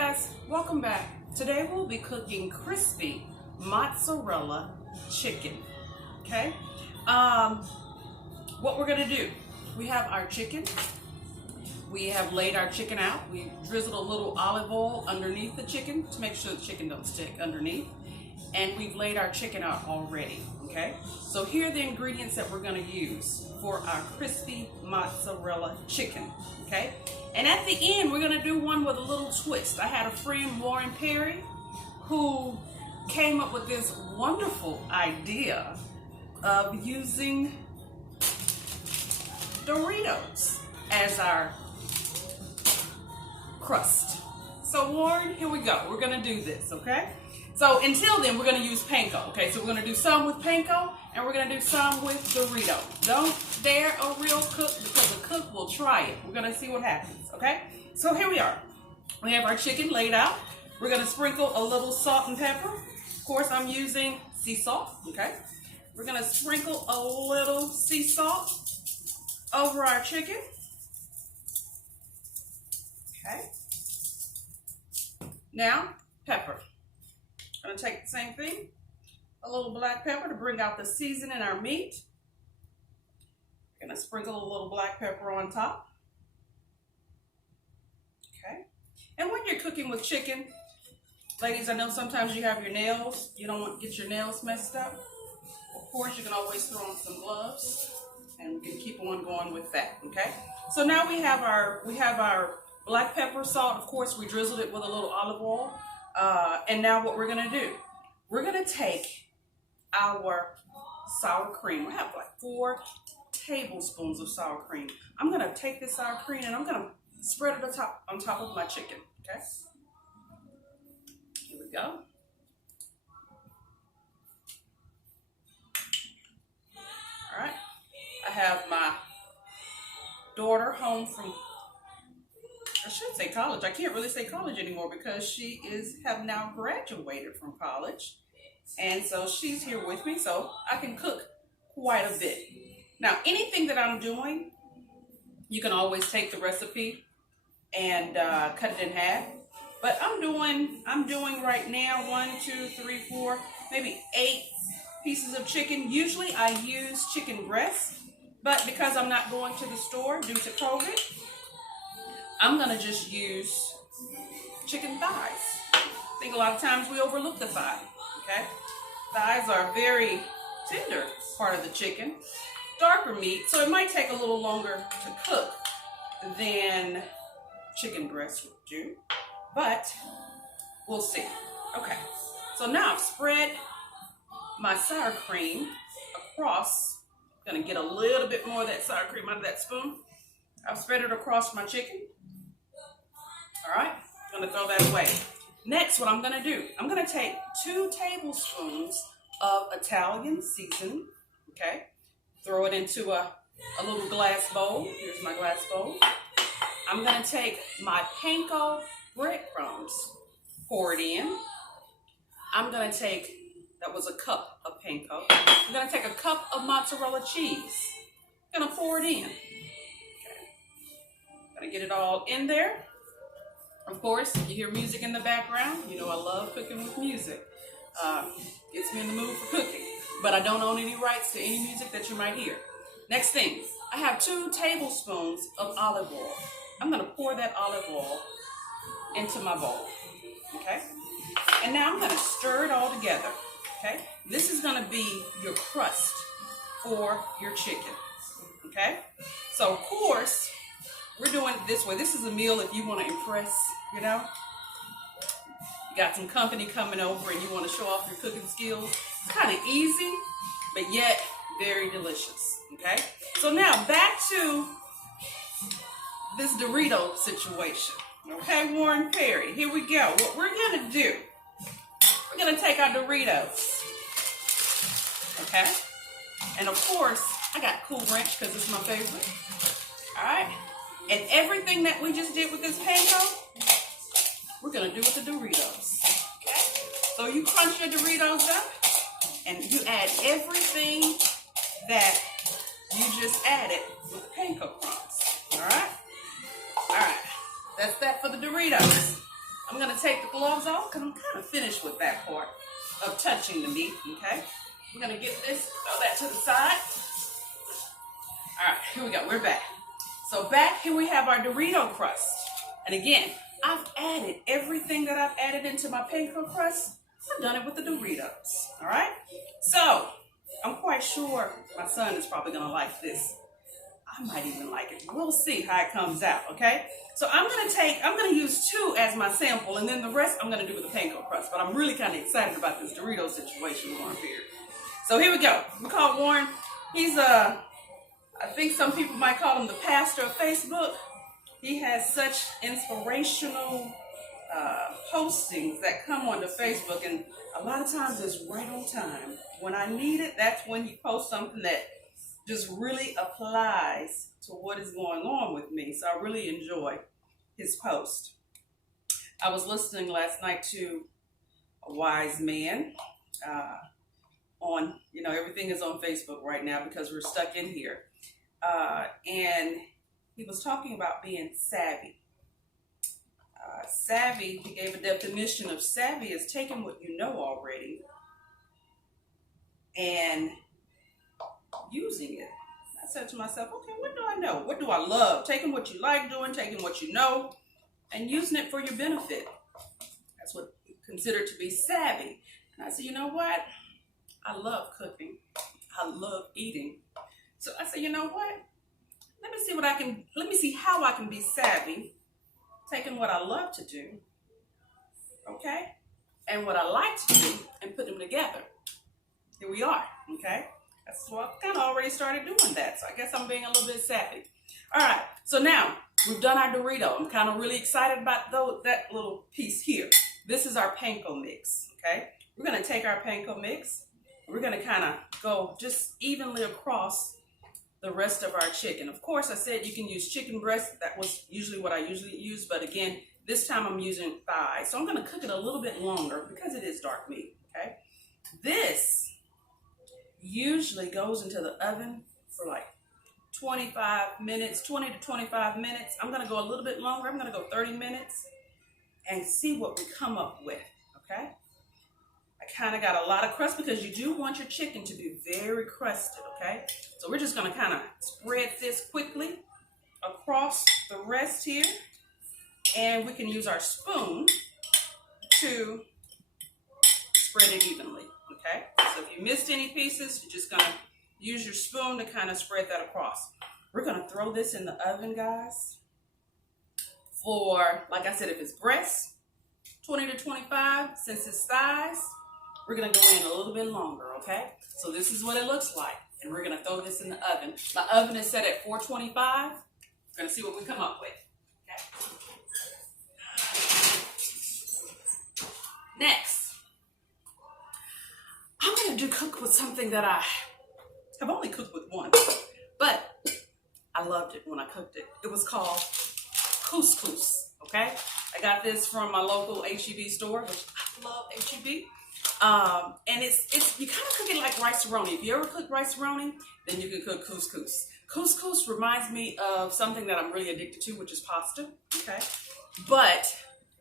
guys, welcome back. Today we'll be cooking crispy mozzarella chicken. Okay, what we're gonna do, we have our chicken. We have laid our chicken out. We drizzled a little olive oil underneath the chicken to make sure the chicken don't stick underneath. And we've laid our chicken out already, okay? So here are the ingredients that we're gonna use for our crispy mozzarella chicken, okay? And at the end, we're gonna do one with a little twist. I had a friend, Warren Perry, who came up with this wonderful idea of using Doritos as our crust. So Warren, here we go. We're gonna do this, okay? So until then, we're gonna use panko, okay? So we're gonna do some with panko, and we're gonna do some with Dorito. Don't dare a real cook, because a cook will try it. We're gonna see what happens, okay? So here we are. We have our chicken laid out. We're gonna sprinkle a little salt and pepper. Of course, I'm using sea salt, okay? We're gonna sprinkle a little sea salt over our chicken. Okay. Now, pepper. I'm gonna take the same thing, a little black pepper to bring out the season in our meat. Gonna sprinkle a little black pepper on top. Okay. And when you're cooking with chicken, ladies, I know sometimes you have your nails, you don't want to get your nails messed up. Of course, you can always throw on some gloves, and we can keep on going with that, okay? So now we have our black pepper, salt. Of course, we drizzled it with a little olive oil. And now what we're gonna do, we're gonna take our sour cream. We have like 4 tablespoons of sour cream. I'm gonna take this sour cream and I'm gonna spread it on top of my chicken, okay? Here we go. All right, I have my daughter home from, I should say college. I can't really say college anymore because she have now graduated from college. And so she's here with me, so I can cook quite a bit. Now, anything that I'm doing, you can always take the recipe and cut it in half. But I'm doing right now 1, 2, 3, 4, maybe 8 pieces of chicken. Usually I use chicken breast, but because I'm not going to the store due to COVID, I'm gonna just use chicken thighs. I think a lot of times we overlook the thigh, okay? Thighs are a very tender part of the chicken, darker meat, so it might take a little longer to cook than chicken breast would do, but we'll see. Okay, so now I've spread my sour cream across. I'm gonna get a little bit more of that sour cream out of that spoon. I've spread it across my chicken. All right, I'm gonna throw that away. Next, what I'm gonna do, I'm gonna take 2 tablespoons of Italian seasoning, okay? Throw it into a little glass bowl. Here's my glass bowl. I'm gonna take my panko breadcrumbs, pour it in. I'm gonna take, that was a cup of panko. I'm gonna take a cup of mozzarella cheese. I'm gonna pour it in. Okay. Gonna get it all in there. Of course, you hear music in the background. You know I love cooking with music. Gets me in the mood for cooking. But I don't own any rights to any music that you might hear. Next thing, I have 2 tablespoons of olive oil. I'm gonna pour that olive oil into my bowl, okay? And now I'm gonna stir it all together, okay? This is gonna be your crust for your chicken, okay? So of course, we're doing it this way. This is a meal if you want to impress, you know. You got some company coming over and you want to show off your cooking skills. It's kind of easy, but yet very delicious, okay? So now back to this Dorito situation, okay, Warren Perry. Here we go. What we're going to do, we're going to take our Doritos, okay? And of course, I got Cool Ranch because it's my favorite, all right? And everything that we just did with this panko, we're gonna do with the Doritos, okay? So you crunch your Doritos up, and you add everything that you just added with the panko crumbs, all right? All right, that's that for the Doritos. I'm gonna take the gloves off because I'm kind of finished with that part of touching the meat, okay? We're gonna get this, throw that to the side. All right, here we go, we're back. So back here we have our Dorito crust. And again, I've added everything that I've added into my panko crust. I've done it with the Doritos, all right? So I'm quite sure my son is probably gonna like this. I might even like it. We'll see how it comes out, okay? So I'm gonna use 2 as my sample, and then the rest I'm gonna do with the panko crust. But I'm really kind of excited about this Dorito situation going here. So here we go. We call Warren. He's I think some people might call him the pastor of Facebook. He has such inspirational postings that come onto Facebook, and a lot of times it's right on time. When I need it, that's when he posts something that just really applies to what is going on with me. So I really enjoy his post. I was listening last night to a wise man on, everything is on Facebook right now because we're stuck in here. And he was talking about being savvy. Savvy, he gave a definition of savvy as taking what you know already and using it. I said to myself, okay, what do I know? What do I love? Taking what you like doing, taking what you know, and using it for your benefit. That's what you consider to be savvy. And I said, you know what? I love cooking. I love eating. So I said, you know what? Let me see how I can be savvy, taking what I love to do, okay, and what I like to do, and put them together. Here we are, okay? So I've kind of already started doing that, so I guess I'm being a little bit savvy. All right, so now we've done our Dorito. I'm kind of really excited about that little piece here. This is our panko mix, okay? We're going to take our panko mix. We're going to kind of go just evenly across the rest of our chicken. Of course, I said you can use chicken breast. That was usually what I usually use, but again, this time I'm using thighs. So I'm going to cook it a little bit longer because it is dark meat, okay? This usually goes into the oven for like 25 minutes, 20 to 25 minutes. I'm going to go a little bit longer. I'm going to go 30 minutes and see what we come up with, okay? I kind of got a lot of crust because you do want your chicken to be very crusted, okay? So we're just going to kind of spread this quickly across the rest here. And we can use our spoon to spread it evenly, okay? So if you missed any pieces, you're just going to use your spoon to kind of spread that across. We're going to throw this in the oven, guys, for, like I said, if it's breast, 20 to 25. Since it's thighs, we're going to go in a little bit longer, okay? So this is what it looks like. And we're going to throw this in the oven. My oven is set at 425. We're going to see what we come up with, okay? Next, I'm going to cook with something that I have only cooked with once, but I loved it when I cooked it. It was called couscous, okay? I got this from my local H-E-B store, which I love H-E-B. And it's you kind of cook it like rice-a-roni. If you ever cook rice-a-roni, then you can cook couscous. Couscous reminds me of something that I'm really addicted to, which is pasta, okay? But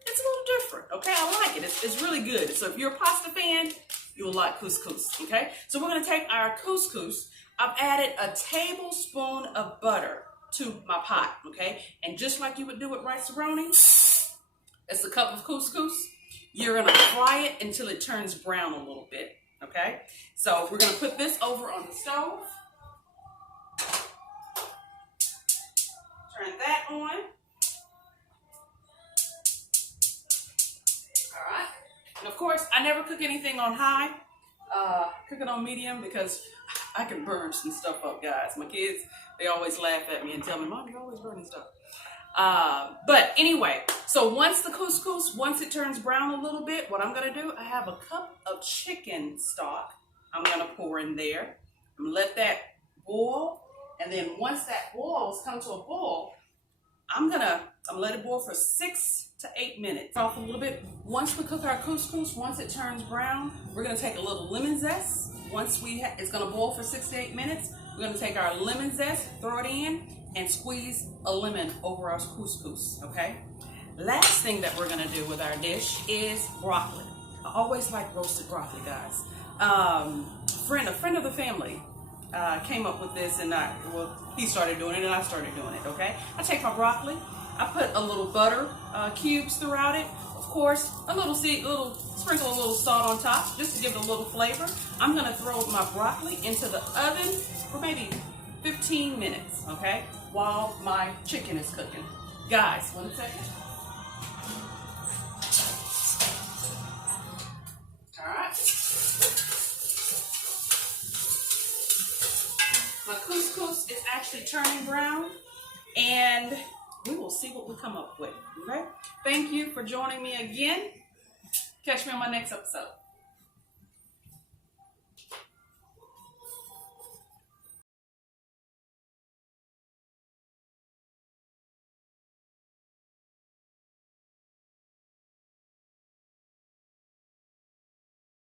it's a little different, okay? I like it. It's really good. So if you're a pasta fan, you'll like couscous, okay? So we're going to take our couscous. I've added a tablespoon of butter to my pot, okay? And just like you would do with rice-a-roni, it's a cup of couscous. You're going to fry it until it turns brown a little bit, okay? So we're going to put this over on the stove. Turn that on. All right. And of course, I never cook anything on high. Cook it on medium because I can burn some stuff up, guys. My kids, they always laugh at me and tell me, Mom, you're always burning stuff. But anyway, so once the couscous, once it turns brown a little bit, what I'm going to do, I have a cup of chicken stock I'm going to pour in there. I'm going to let that boil. And then once that boils, come to a boil, I'm going to let it boil for 6 to 8 minutes. Off a little bit. Once we cook our couscous, once it turns brown, we're going to take a little lemon zest. Once it's going to boil for 6 to 8 minutes, we're going to take our lemon zest, throw it in, and squeeze a lemon over our couscous, okay? Last thing that we're gonna do with our dish is broccoli. I always like roasted broccoli, guys. A friend of the family came up with this, and he started doing it, and I started doing it. Okay, I take my broccoli, I put a little butter cubes throughout it. Of course, sprinkle a little salt on top, just to give it a little flavor. I'm gonna throw my broccoli into the oven for maybe 15 minutes, okay, while my chicken is cooking. Guys, 1 second. All right. My couscous is actually turning brown, and we will see what we come up with, okay? Thank you for joining me again. Catch me on my next episode.